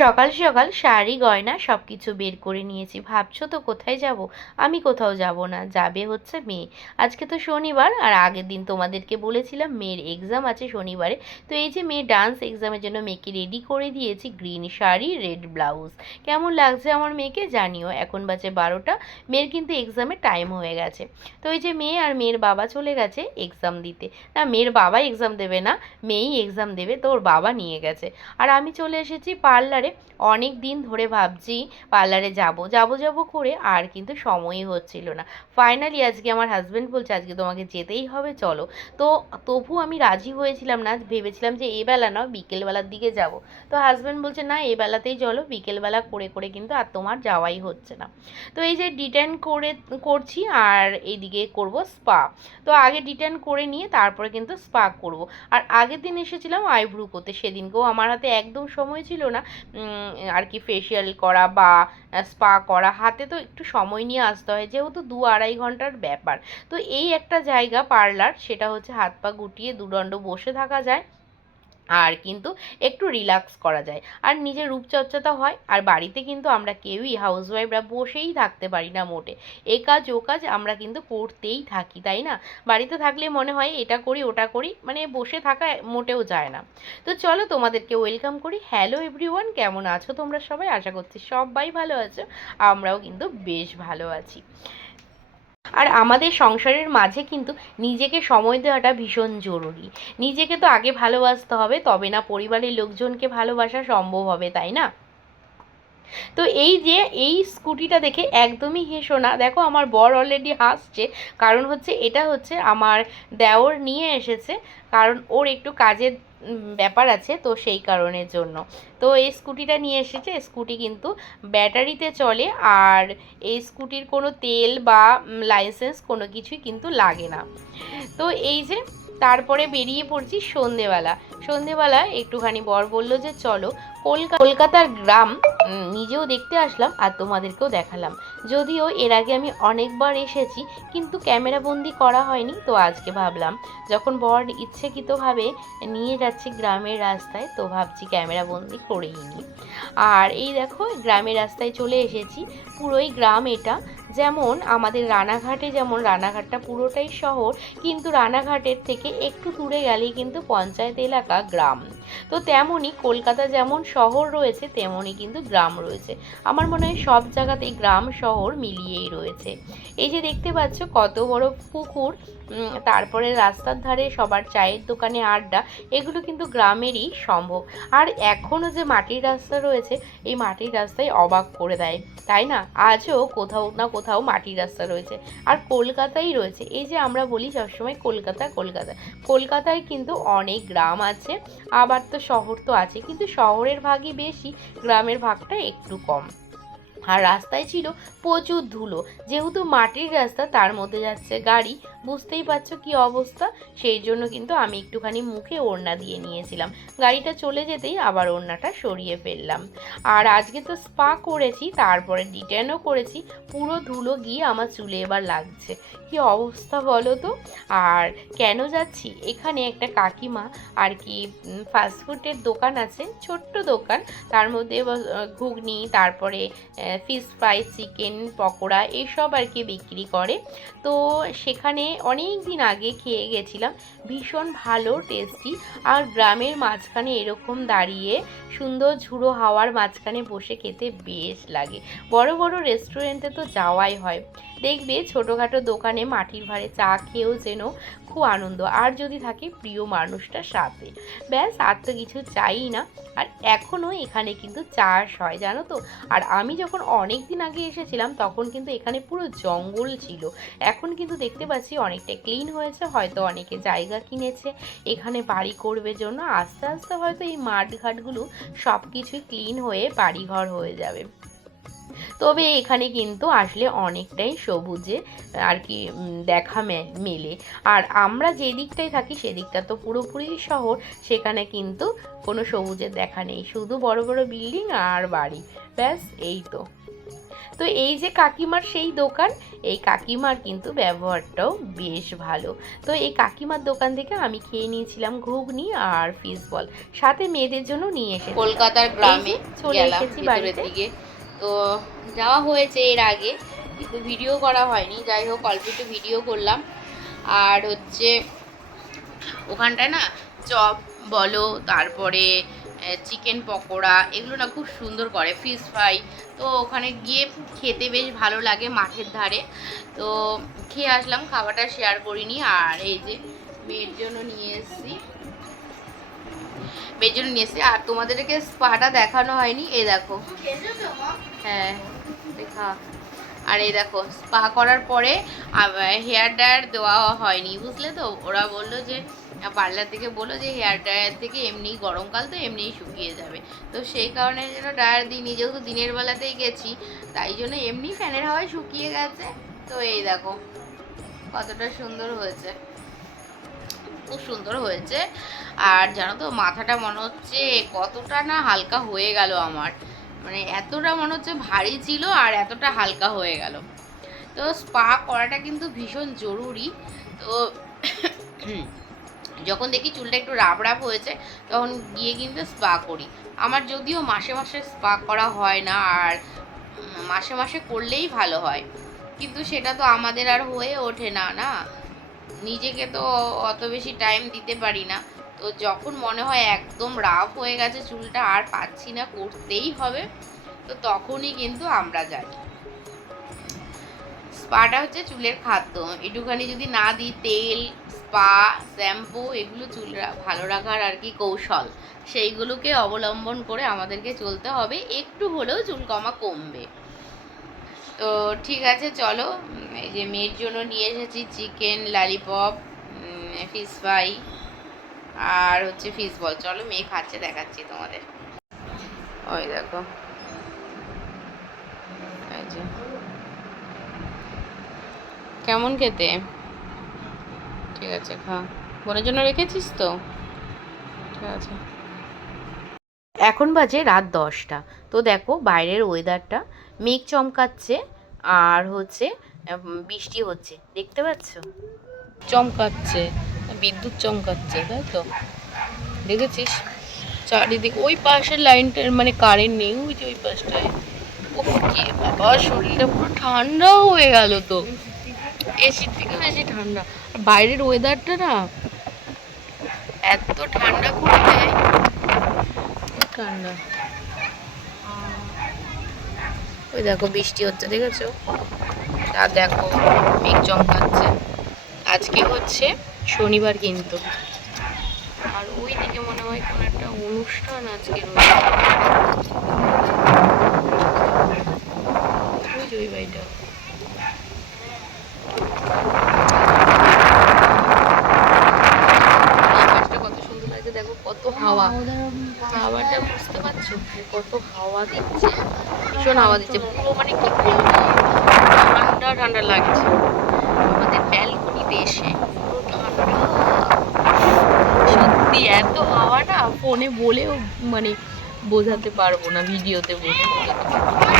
সকাল সকাল শাড়ি গয়না সব কিছু বের করে নিয়েছি। ভাবছো তো কোথায় যাব? আমি কোথাও যাব না, যাবে হচ্ছে মেয়ে। আজকে তো শনিবার, আর আগের দিন তোমাদেরকে বলেছিলাম মেয়ের এক্সাম আছে শনিবারে। তো এই যে মেয়ে ডান্স এক্সামের জন্য মেয়েকে রেডি করে দিয়েছি, গ্রিন শাড়ি রেড ব্লাউজ। কেমন লাগছে আমার মেয়েকে জানিও। এখন বাজে 12টা, মেয়ের কিন্তু এক্সামের টাইম হয়ে গেছে। তো এই যে মেয়ে আর মেয়ের বাবা চলে গেছে এক্সাম দিতে। না, মেয়ের বাবা এক্সাম দেবে না, মেয়েই এক্সাম দেবে, তো ওর বাবা নিয়ে গেছে। আর আমি চলে এসেছি পার্লারে। অনেক দিন ধরে ভাবছি পার্লারে যাব যাব যাব করে, আর কিন্তু সময়ই হচ্ছিল না। ফাইনালি আজকে আমার হাজব্যান্ড বলছে আজকে তোমাকে যেতেই হবে, চলো। তো তবু আমি রাজি হয়েছিলাম না, ভেবেছিলাম যে এই বেলা না বিকেলবেলার দিকে যাব। তো হাজব্যান্ড বলছে না, এই বেলাতেই চলো, বিকেলবেলা করে করে কিন্তু আর তোমার যাওয়াই হচ্ছে না। তো এই যে ডিটেন করছি, আর এইদিকে করব স্পা। তো আগে ডিটেন করে নিয়ে তারপরে কিন্তু স্পা করব। আর আগের দিন এসেছিলাম আইব্রু করতে, সেদিনকেও আমার হাতে একদম সময় ছিল না আর কি ফেসিয়াল করা বা স্পা করা। হাতে তো একটু সময় নিয়ে আসতে হয়, যেহেতু 2-2.5 ঘন্টার ব্যাপার। তো এই একটা জায়গা পার্লার, সেটা হচ্ছে হাত পা গুটিয়ে দুদণ্ড বসে থাকা যায়, আর কিন্তু একটু রিল্যাক্স করা যায়, আর নিজের রূপচর্চাটা হয়। আর বাড়িতে কিন্তু আমরা কেউই হাউসওয়াইফরা বসেই থাকতে পারি না মোটে। এ কাজ ও কাজ আমরা কিন্তু করতেই থাকি, তাই না? বাড়িতে থাকলে মনে হয় এটা করি ওটা করি, মানে বসে থাকা মোটেও যায় না। তো চলো তোমাদেরকে ওয়েলকাম করি। হ্যালো এভরিওয়ান, কেমন আছো তোমরা সবাই? আশা করছি সবাই ভালো আছো। আমরাও কিন্তু বেশ ভালো আছি। আর আমাদের সংসারের মাঝে কিন্তু নিজেকে সময় দেওয়াটা ভীষণ জরুরি। নিজেকে তো আগে ভালোবাসতে হবে, তবে না পরিবারের লোকজনকে ভালোবাসা সম্ভব হবে, তাই না? তো এই যে এই স্কুটিটা দেখে একদমই হেসো না, দেখো আমার বর অলরেডি হাসছে। কারণ হচ্ছে এটা হচ্ছে আমার দেওর নিয়ে এসেছে, কারণ ওর একটু কাজের ব্যাপার আছে, তো সেই কারণের জন্য। তো এই স্কুটিটা নিয়ে এসেছে। স্কুটি কিন্তু ব্যাটারিতে চলে, আর এই স্কুটির কোনো তেল বা লাইসেন্স কোনো কিছুই কিন্তু লাগে না। তো এই যে তারপরে বেরিয়ে পড়ছি সন্ধেবেলা। সন্ধেবেলা একটুখানি বর বলল যে চলো কলকাতার গ্রাম নিজেও দেখতে আসলাম আর তোমাদেরকেও দেখালাম। যদিও এর আগে আমি অনেকবার এসেছি, কিন্তু ক্যামেরা বন্দি করা হয়নি। তো আজকে ভাবলাম যখন বর ইচ্ছাকৃতভাবে নিয়ে যাচ্ছি গ্রামের রাস্তায়, তো ভাবছি ক্যামেরা বন্দি করেই নিই। আর এই দেখো গ্রামের রাস্তায় চলে এসেছি। পুরোই গ্রাম এটা। যেমন আমাদের রানাঘাটে, যেমন রানাঘাটটা পুরোটাই শহর, কিন্তু রানাঘাটের থেকে একটু দূরে গেলেই কিন্তু পঞ্চায়েত এলাকা, গ্রাম। তো তেমনই কলকাতা যেমন শহর রয়েছে, তেমনই কিন্তু গ্রাম রয়েছে। আমার মনে হয় সব জায়গাতেই গ্রাম শহর মিলিয়েই রয়েছে। এই যে দেখতে পাচ্ছ কত বড় পুকুর, তারপরে রাস্তার ধারে সবার চায়ের দোকানে আড্ডা, এগুলো কিন্তু গ্রামেরই সম্ভব। আর এখনও যে মাটির রাস্তা রয়েছে, এই মাটির রাস্তায় অবাক করে দেয়, তাই না? আজও কোথাও না কোথাও মাটির রাস্তা রয়েছে, আর কলকাতাই রয়েছে। এই যে আমরা বলি সবসময় কলকাতা কলকাতা, কলকাতায় কিন্তু অনেক গ্রাম আছে। আবার তো শহর তো আছে, কিন্তু শহরের ভাগই বেশি, গ্রামের ভাগটা একটু কম। আর রাস্তায় ছিল প্রচুর ধুলো, যেহেতু মাটির রাস্তা, তার মধ্যে যাচ্ছে গাড়ি, বুঝতেই পারছো কি অবস্থা। সেই জন্য কিন্তু আমি একটুখানি মুখে ওড়না দিয়ে নিয়েছিলাম। গাড়িটা চলে যেতেই আবার ওড়নাটা সরিয়ে ফেললাম। আর আজকে তো স্পা করেছি, তারপরে ডিটেনও করেছি। পুরো ধুলো গিয়ে আমার চুলে এবার লাগছে, কি অবস্থা বলো তো। আর কেন যাচ্ছি, এখানে একটা কাকিমা আর কি ফাস্টফুডের দোকান আছে, ছোট্ট দোকান, তার মধ্যে ঘুগনি, তারপরে ফিশ ফ্রাই, চিকেন পকোড়া, এইসব আর কি বিক্রি করে। তো সেখানে অনেক দিন আগে খেয়ে গেছিলাম, ভীষণ ভালো টেস্টি। আর গ্রামের মাঝখানে এরকম দাঁড়িয়ে সুন্দর ঝুড়ো হাওয়ার মাঝখানে বসে খেতে বেশ লাগে। বড় বড় রেস্টুরেন্টে তো যাওয়াই হয়, দেখবে ছোটোখাটো দোকানে মাটির ভাঁড়ে চা খেয়েও যেন খুব আনন্দ, আর যদি থাকে প্রিয় মানুষটার সাথে, ব্যাস আর তো কিছু চাই না। আর এখনও এখানে কিন্তু চাষ হয়, জানো তো। আর আমি যখন অনেক দিন আগে এসেছিলাম তখন কিন্তু এখানে পুরো জঙ্গল ছিল। এখন কিন্তু দেখতে পাচ্ছি অনেকটা ক্লিন হয়েছে, হয়তো অনেকে জায়গা কিনেছে এখানে বাড়ি করবে জন্য। আস্তে আস্তে হয়তো এই মাঠঘাটগুলো সব কিছুই ক্লিন হয়ে বাড়িঘর হয়ে যাবে। তবে এখানে কিন্তু আসলে অনেকটাই সবুজে আর কি দেখা মেলে। আর আমরা যে দিকটায় থাকি সেদিকটা তো পুরোপুরি শহর, সেখানে কিন্তু কোনো সবুজের দেখা নেই, শুধু বড় বড় বিল্ডিং আর বাড়ি, ব্যাস এই তো। তো এই যে কাকিমার সেই দোকান, এই কাকিমার কিন্তু ব্যবহারটাও বেশ ভালো। তো এই কাকিমার দোকান থেকে আমি খেয়ে নিয়েছিলাম ঘুগনি আর ফিশ বল, সাথে মেয়েদের জন্য নিয়ে এসেছি। কলকাতার গ্রামে চলে এসেছি বাড়ির দিকে। তো যাওয়া হয়েছে এর আগে, কিন্তু ভিডিও করা হয়নি। যাই হোক, অল্প একটু ভিডিও করলাম। আর হচ্ছে ওখানটায় না চপ বলো, তারপরে চিকেন পকোড়া, এগুলো না খুব সুন্দর করে, ফিশ ফ্রাই। তো ওখানে গিয়ে খেতে বেশ ভালো লাগে মাঠের ধারে। তো খেয়ে আসলাম, খাবারটা শেয়ার করিনি। আর এই যে মেয়ের জন্য নিয়ে এসেছি, আর তোমাদেরকে স্পাটা দেখানো হয়নি। এই দেখো, হ্যাঁ দেখা। আর এই দেখো, স্পা করার পরে হেয়ার ড্রায়ার দেওয়া হয়নি, বুঝলে তো। ওরা বললো যে, পার্লার থেকে বললো যে হেয়ার ড্রায়ার থেকে এমনি গরমকাল তো এমনিই শুকিয়ে যাবে। তো সেই কারণে যেন ড্রায়ার দিইনি, যেহেতু দিনের বেলাতেই গেছি, তাই জন্য এমনি ফ্যানের হাওয়ায় শুকিয়ে গেছে। তো এই দেখো কতটা সুন্দর হয়েছে, খুব সুন্দর হয়েছে। আর জানো তো, মাথাটা মনে হচ্ছে কতটা না হালকা হয়ে গেল আমার, মানে এতটা মনে হচ্ছে ভারী ছিল আর এতটা হালকা হয়ে গেল। তো স্পা করাটা কিন্তু ভীষণ জরুরি। তো যখন দেখি চুলটা একটু রাব রাব হয়েছে, তখন গিয়ে কিন্তু স্পা করি। আমার যদিও মাসে মাসে স্পা করা হয় না, আর মাসে মাসে করলেই ভালো হয়, কিন্তু সেটা তো আমাদের আর হয়ে ওঠে না, না নিজেকে তো অত বেশি টাইম দিতে পারি না। তো যখন মনে হয় একদম রাফ হয়ে গেছে চুলটা, আর পাচ্ছি না, করতেই হবে, তো তখনই কিন্তু আমরা যাই। স্পাটা হচ্ছে চুলের খাদ্য। একটুখানি যদি না দিই তেল, স্পা, শ্যাম্পু, এগুলো চুল ভালো রাখার আর কি কৌশল, সেইগুলোকে অবলম্বন করে আমাদেরকে চলতে হবে, একটু হলেও চুল কমবে। তো ঠিক আছে, চলো। এই যে মেয়ের জন্য নিয়ে এসেছি চিকেন ললিপপ, ফিশ ফ্রাই আর হচ্ছে ফিশ বল। চলো মেয়ে খাচ্ছে, দেখাচ্ছি তোমাদের। ওই দেখো, এই যে কেমন খেতে, ঠিক আছে খা। বোনের জন্য রেখেছিস তো, ঠিক আছে। এখন বাজে রাত 10টা। তো দেখো বাইরের ওয়েদারটা, মেঘ চমকাচ্ছে আর হচ্ছে বৃষ্টি হচ্ছে, দেখতে পাচ্ছ, চমকাচ্ছে, বিদ্যুৎ চমকাচ্ছে, তাই তো দেখেছিস চারিদিকে। ওই পাশের লাইনটার মানে কারেন্ট নেই, ওই যে ওই পাশটায়। ও কি বাবা, শরীরটা পুরো ঠান্ডা হয়ে গেল তো, এসির থেকে বেশি ঠান্ডা। আর বাইরের ওয়েদারটা না এত ঠান্ডা করে দেয়, ঠান্ডা। ওই দেখো বৃষ্টি হচ্ছে, দেখেছো, আর দেখো মেঘ চমকাচ্ছে। আজকে হচ্ছে শনিবার কিন্তু, আর ওই দিকে মনে হয় কোনো একটা অনুষ্ঠান আজকে রয়েছে, ওই বাড়িটা। কত সুন্দর লাগছে, দেখো কত হাওয়া, হাওয়াটা বুঝতে পারছো, কত হাওয়া দিচ্ছে, ভীষণ হাওয়া দিচ্ছে, পুরো মানে কি বলবো, ঠান্ডা ঠান্ডা লাগছে। আমাদের ব্যালকনিতে এসে পুরো ঠান্ডা, সত্যি এত হাওয়া না, ফোনে বলেও মানে বোঝাতে পারবো না, ভিডিওতে বলে বোঝাতে পারবো না।